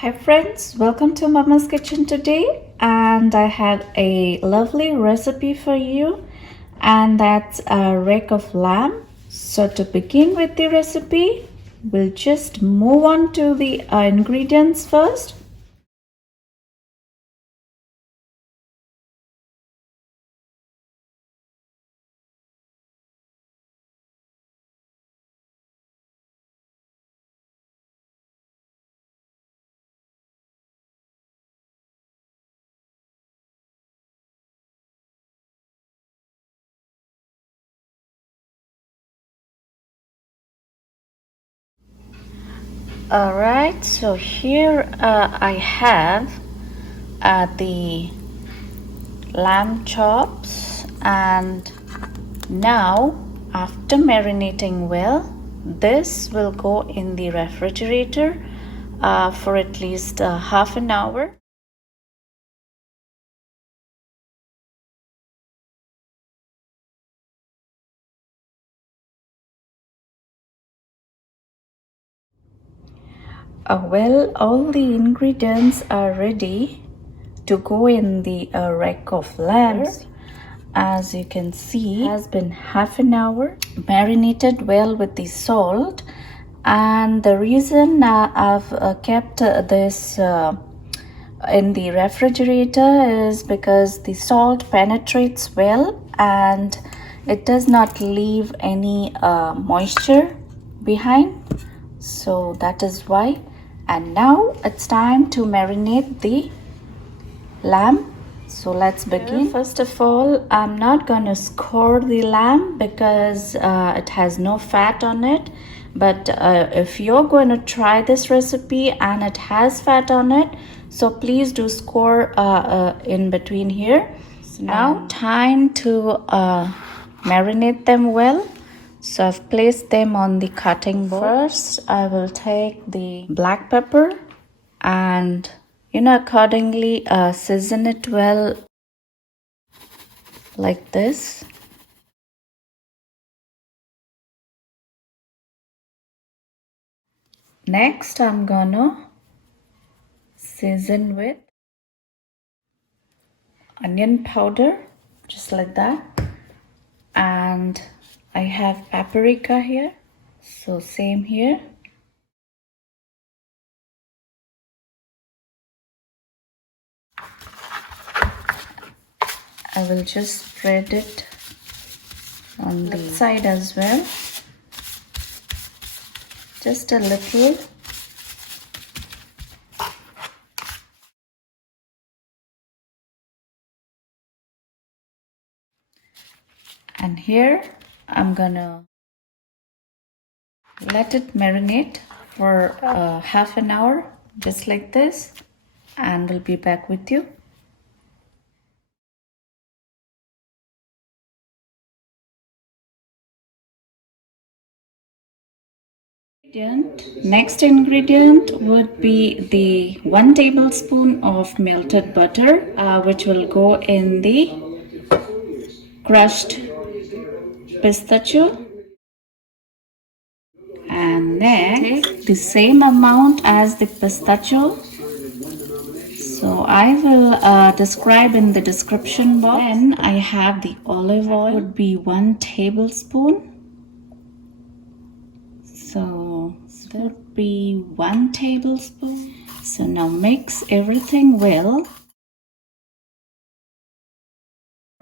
Hi friends, welcome to Mama's Kitchen today, and I have a lovely recipe for you, and that's a rack of lamb. So to begin with the recipe, we'll just move on to the ingredients first. Alright, so here I have the lamb chops, and now after marinating well, this will go in the refrigerator for at least half an hour. Well, all the ingredients are ready to go in the rack of lambs. As you can see, it has been half an hour marinated well with the salt, and the reason I've kept this in the refrigerator is because the salt penetrates well and it does not leave any moisture behind, so that is why. And now it's time to marinate the lamb. So let's begin. First of all, I'm not gonna score the lamb because it has no fat on it, but if you're going to try this recipe and it has fat on it, so please do score in between here. So now time to marinate them well. So I've placed them on the cutting board. First I will take the black pepper and accordingly season it well like this. Next I'm gonna season with onion powder, just like that, and I have paprika here, so same here. I will just spread it on the side as well, just a little. And here I'm gonna let it marinate for half an hour, just like this, and we'll be back with you. Next ingredient would be the 1 tablespoon of melted butter, which will go in the crushed pistachio. And next, take the same amount as the pistachio, so I will describe in the description box. Then I have the olive oil, would be 1 tablespoon. So this would be 1 tablespoon. So now mix everything well.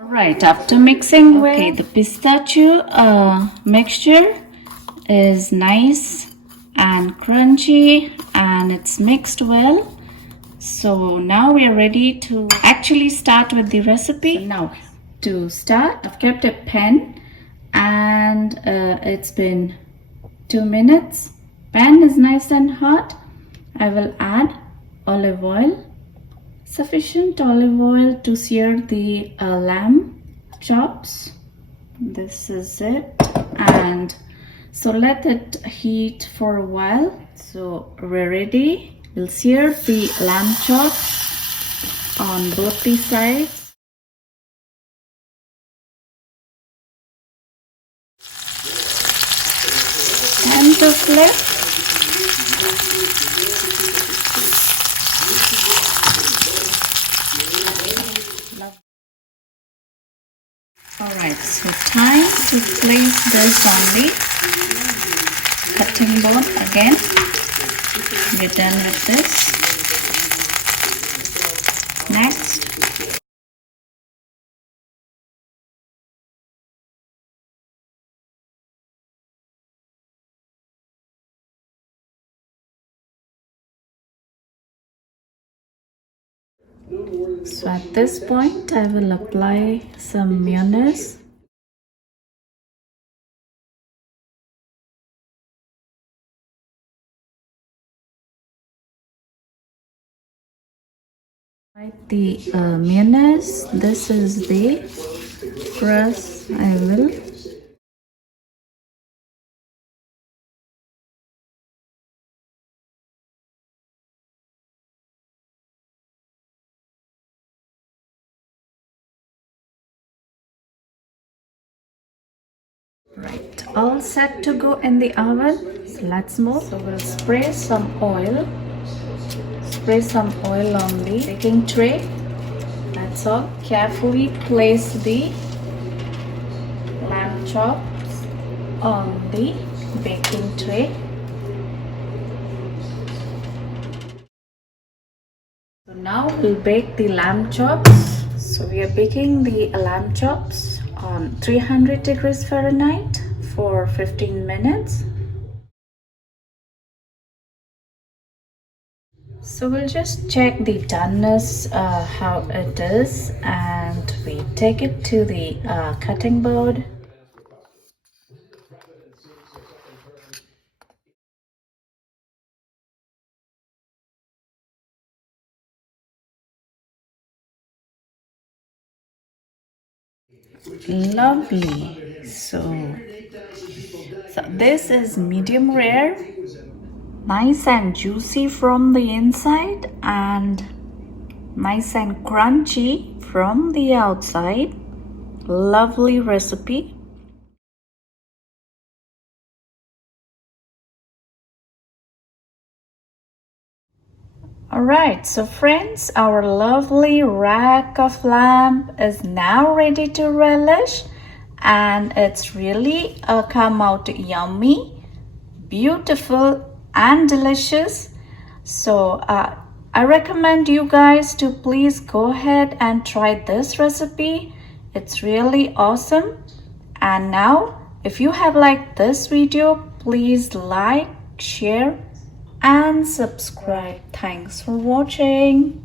Alright, after mixing well, okay, the pistachio mixture is nice and crunchy and it's mixed well. So now we are ready to actually start with the recipe. So now to start, I've kept a pan and it's been 2 minutes. Pan is nice and hot. I will add olive oil, sufficient olive oil to sear the lamb chops. This is it, and so let it heat for a while. So we're ready. We'll sear the lamb chops on both the sides. And to flip. So time to place this on the cutting board again. We're done with this. Next, so at this point I will apply some mayonnaise. The mayonnaise, this is the crust I will right, all set to go in the oven. So let's move. So we'll spray some oil on the baking tray. That's all. Carefully place the lamb chops on the baking tray. So now we'll bake the lamb chops. So we are baking the lamb chops on 300 degrees Fahrenheit for 15 minutes. So we'll just check the doneness, how it is, and we take it to the cutting board. Lovely. So this is medium rare, nice and juicy from the inside and nice and crunchy from the outside. Lovely recipe. Alright, so friends, our lovely rack of lamb is now ready to relish, and it's really come out yummy, beautiful and delicious. So I recommend you guys to please go ahead and try this recipe. It's really awesome. And now, if you have liked this video, please like, share and subscribe. Thanks for watching.